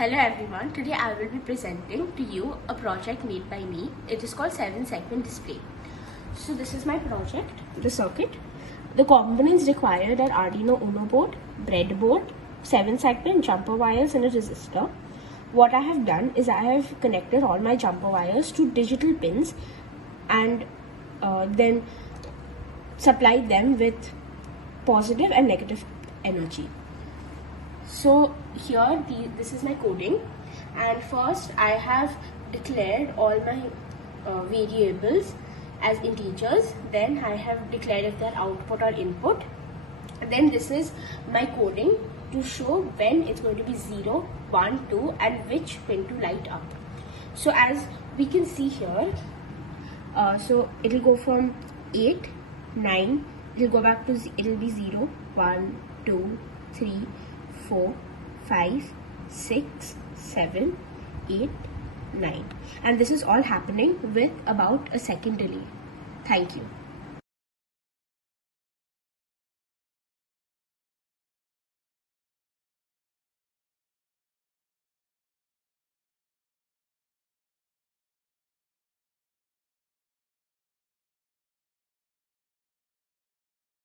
Hello everyone, today I will be presenting to you a project made by me. It is called 7-segment display. So this is my project, the circuit. The components required are Arduino Uno board, breadboard, 7-segment jumper wires and a resistor. What I have done is I have connected all my jumper wires to digital pins and then supplied them with positive and negative energy. So here this is my coding, and first I have declared all my variables as integers. Then I have declared if they're output or input. And then this is my coding to show when it's going to be 0, 1, 2 and which pin to light up. So as we can see here, so it will go from 8, 9, it will go back to, it will be 0, 1, 2, 3, 4, 5, 6, 7, 8, 9. And this is all happening with about a second delay. Thank you.